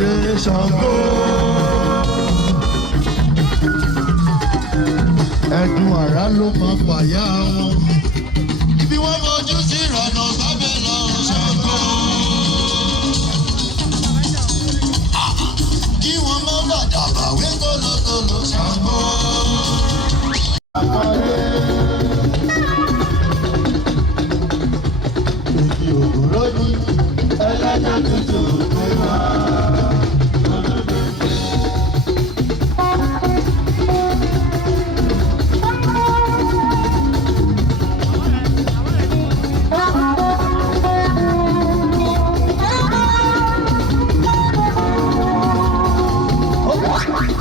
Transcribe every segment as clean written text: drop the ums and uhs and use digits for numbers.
lóde Ṣàngó. Ẹ̀dùn àrá ló máa pàyà wọn. Ibi wọ́n fojú sí ìrànà sábẹ́ lọ Ṣàngó. Kí wọ́n má bàdà bàwé kólókóló Ṣàngó. Èyí òwúrọ̀ ni ẹlẹ́jẹ̀ tuntun gbé wá.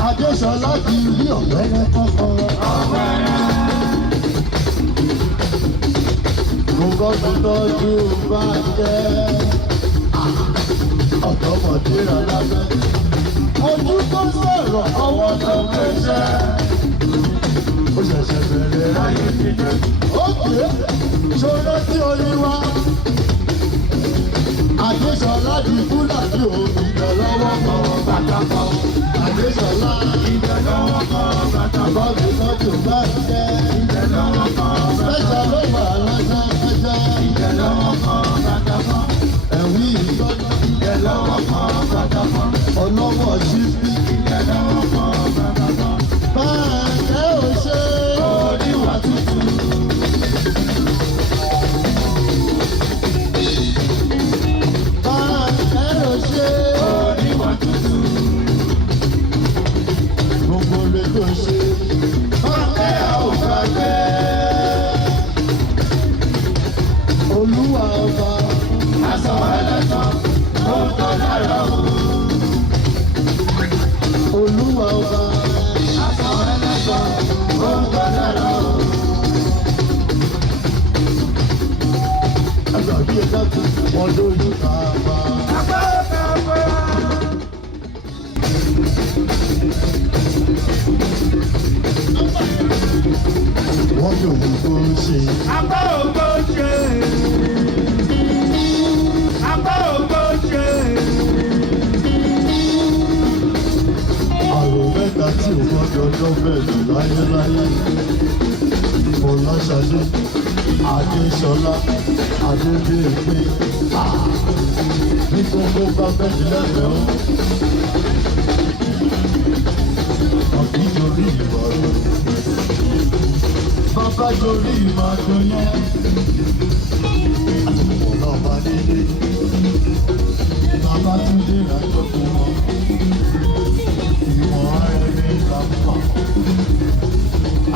Adéṣọlá ti rí ọ̀gbẹ́rẹ́ kọ́kọ́rọ́. Mo gbọ́dọ̀ tọ́jú bá jẹ́ ọ̀dọ́mọdé rà lábẹ́. Ojú tó sọ̀rọ̀ ọwọ́ tó fẹsẹ̀. Ó ṣẹ̀ṣẹ̀ bẹ̀rẹ̀ láyé dídé. Ó gbé ṣòro tí olúwa. Adéṣọlá di Fúlàní òbí lọ́wọ́ kan bàtà kan. Adéṣọlá ìjẹ́lọ́wọ́ kan bàtà kan. Bọ́ọ̀lù tọ́jú bá jẹ́ ìjẹ́lọ́wọ́ kan bàtà kan. Fẹ́jà ló wà lọ́jọ́ fẹ́jà ìjẹ́lọ́wọ́ kan bàtà kan. Ẹ̀wí ìtọ́jú ìjẹ́lọ́wọ́ kan bàtà kan. Ọlọ́wọ́ ṣíbí ìjẹ́lọ́wọ́ kan bàtà kan. Báyẹ̀ ò ṣe oníwà tútù. Olúwa ọba aṣọ ẹlẹ́tọ̀ ó tó dára o. Olúwa ọba aṣọ ẹlẹ́tọ̀ ó tó dára o. Àgbàdo ìdájọ́ wọn lórí bàbá. Wọ́n yóò wú kó ṣe. Apá ògbó ṣe. Apá ògbó ṣe. Àrò mẹ́ta tí ò gbọ́dọ̀ lọ́bẹ̀ lù láyéláyé. Fọláṣadé, Adéṣọlá, Adébíyèpé. Ní gbogbo bá bẹ́ẹ̀ lẹ́gbẹ̀ẹ́ o. Àbí torí ìwà rẹ̀. Bàbá torí ìwà tó yẹ. Àtùmọ̀ náà bá délé. Bàbá tún dé ìrìnàjò fún wọn. Ìwọ̀n ara ẹni là ń pọ̀.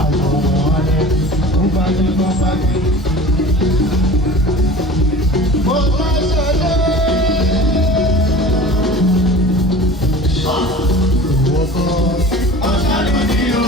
Àyọ̀wọ̀n ara ẹni ó bá dé bá bá dé. Mo bá ṣẹlẹ̀. Ìwọ kọ́ ọ̀sán lónìí o.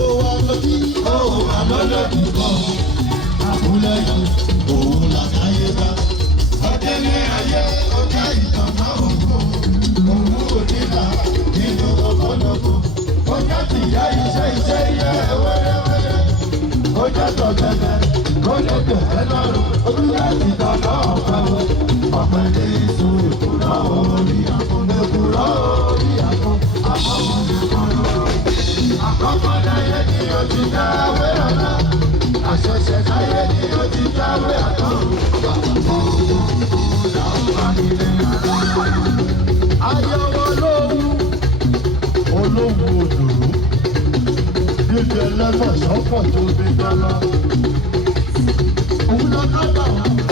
gbogbo wa lọ bí òun àlọ́lọ́dún kan àkúlẹ̀yìn òun làdáyé bá. Ọdẹ́lẹ̀ ayé ọjà ìtànná ògùn òun ò nílà nínú ọ̀pọ̀lọpọ̀. Ọjà tìyá iṣẹ́ yẹ wẹ́rẹ́wẹ́rẹ́. Ọjà tọ̀gẹ̀dẹ̀ ló lè bẹ̀rẹ̀ lọ́rùn. Olúwa ti dáná ọ̀pẹ̀ o. Ọ̀pẹ̀ ní ìsún ìkúrọ̀ orí àkùn. Ìkúrọ̀ orí àkùn. Àmọ́ wọn lè kọ́ lọ. Àkọ́kọ́ láyé ni ó ti dáwé ọ̀la. Àṣẹ̀ṣẹ̀ láyé ni ó ti dáwé àtọ́run. Ayọ̀wọ̀ olóhùn òdòdó níbi ẹlẹ́fọ̀ sọ́pọ̀ tó fi dáná. Òun lọ kábà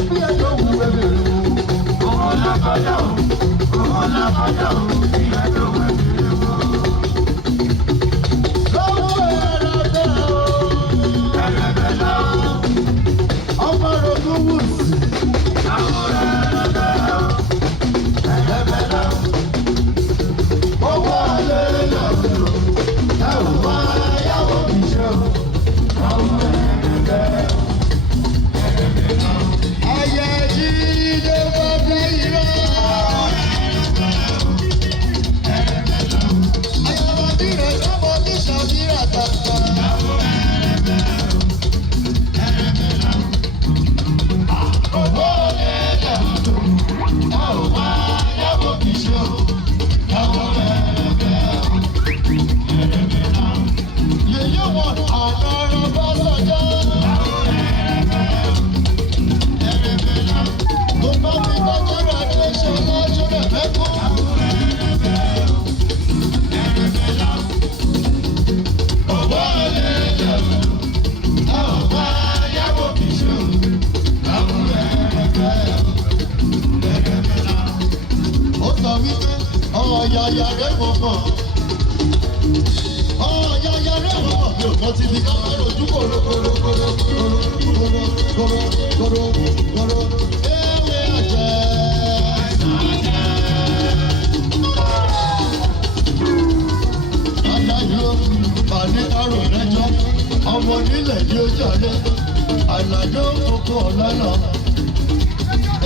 bí ẹjọ́ wù ẹbẹ̀rẹ̀ wò. Òun lọ kábà bí ẹjọ́ wù ẹbẹ̀rẹ̀ wò. Lọ́wọ́ ẹ̀rẹ̀bẹ̀ o. Ẹ̀rẹ̀bẹ̀ lọ́wọ́. Ọmọ rogún wù sí. Lọ́wọ́ ẹ̀rẹ̀bẹ̀ o. Ẹ̀rẹ̀bẹ̀ lọ́wọ́. Owó alẹ́ lọ́wọ́. Ẹ̀wọ̀n wá yàwó mi ṣe o. Lọ́wọ́ ẹ̀rẹ̀bẹ̀ o. Ẹ̀rẹ̀bẹ̀ lọ́wọ́. Ayé jíde bọ́ bí irọ́. Ẹ̀rẹ̀bẹ̀ lọ́wọ́. Ayọ̀wọ̀ dìrẹ̀ sọ́mọ ní ṣàbíra tàtà. Lọ́wọ́ ẹ̀rẹ̀bẹ̀ o. Ẹ̀rẹ̀bẹ̀ lọ́wọ́. Owó alẹ́ lọ́wọ́. Ẹ̀wọ̀n wá yàwó mi ṣe o. Lọ́wọ́ ẹ̀rẹ̀bẹ̀ o. Ẹ̀rẹ̀bẹ̀ lọ́wọ́. Yèyé wọn àná ọ̀rọ̀ bá lọ́jọ́. Lọ́wọ́ ẹ̀rẹ̀bẹ̀ o. Ẹ̀rẹ̀bẹ̀ lọ́wọ́. Mo bá mi gbọ́jọ́ rẹ̀ ní iṣẹ́ lọ́jọ́ rẹ̀ mẹ́kọ́. Lọ́wọ́ ẹ̀rẹ̀bẹ̀ o. Ẹ̀rẹ̀bẹ̀ lọ́wọ́. Owó alẹ́ lọ́wọ́. Ẹ̀wọ̀n wá yàwó mi ṣe o. Lọ́wọ́ ẹ̀rẹ̀bẹ̀ o. Ẹ̀rẹ̀bẹ̀ lọ́wọ́. Ó sọ wípé ọ̀yàyà rẹ̀ mọ̀ mọ̀. Ọ̀yàyà rẹ̀ mọ̀ mọ̀. Mi ò kọ́ ti fi káwá rojú kòrò. Ewé àjẹ́. Adájọ́ Bàdé Àrò lẹ́jọ́. Ọmọ nílẹ̀ ni ó jáde. Àlàjọ́ kókó ọ̀lọ́nà.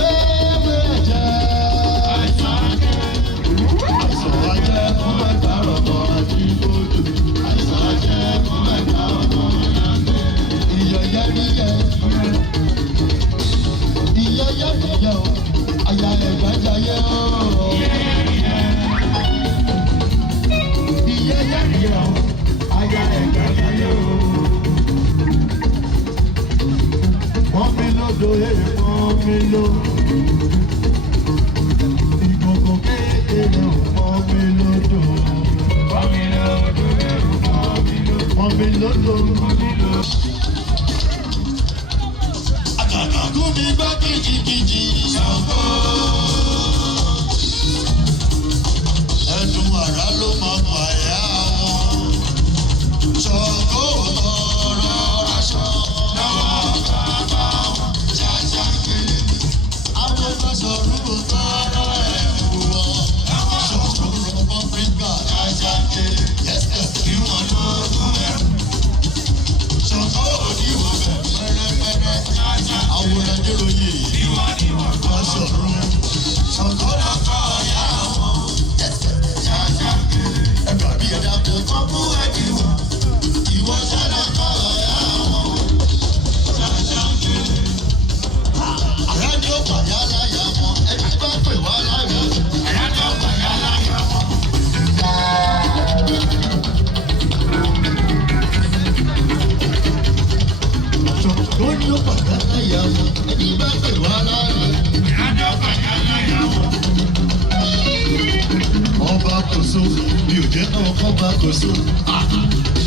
Ewé àjẹ́. Àìsàn ajẹ́ fún mẹ́ta rọ̀bọ̀ àti ìbòdò. Àìsàn ajẹ́ fún mẹ́ta rọ̀bọ̀ àti ìbòdò. Ìyẹ̀yẹ́ níyẹ̀. Ìyẹ̀yẹ́ níyẹ̀ o. Àyà ẹ̀gbá jayé o. Ìyẹ̀yẹ́ níyẹ̀ o. Àyà ẹ̀gbá jayé o. Wọ́n mi lódò èèmọ̀ mi lò. Ìgbòho kékeré ọmọ mi lódò. Ọmọ mi lódò. Àtàkùn mi gbọ́ kìjìkìjì Ṣàngó. Ẹ̀dùn àrá ló máa pa ẹ̀yà wọn. Ṣàngó tọrọ aṣọ lọ́wọ́ bàbá wọn. Ṣáṣá kiri. Àwọn ìfẹsọ̀rù kò tọrọ ẹ̀wù wọn. Ṣàngó rọ̀bọ̀ fíńgà ṣáṣá kiri. Yẹ́sẹ̀ kí wọ́n lóògùn ẹ̀rù. Ṣàngó òdiwò bẹ̀ pẹ́rẹ́pẹ́rẹ́. Àwòrán dèrò yìí. Wọ́n sọ̀rọ̀. Ṣàngó lọ́kọ̀ ọ̀yà wọn. Yẹ́sẹ̀ ṣáṣá kiri. Ẹ̀gbà bí ẹ̀dá kò kọ́ fún ẹ̀dí wọn. Ìwọ ṣálọ́kọ̀ ọ̀yà wọn. Ṣáṣá kiri. Àrádìó pàyà láyà wọn. Ẹni bá pè wá láyà. Àrádìó pàyà láyà wọn. Ṣàngó ni ó pàyà láyà wọn. Ẹni bá pè wá láyà. Àrádìó pàyà láyà wọn. Ọba Kòso, mi ò jẹ́ náà kọ́ba Kòso.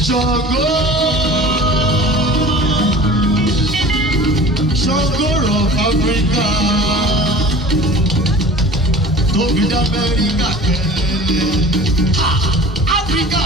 Ṣàngó. Ṣàngó of Africa. Tóbi d'Amẹ́ríkà kẹ́lẹ́. Áfíríkà.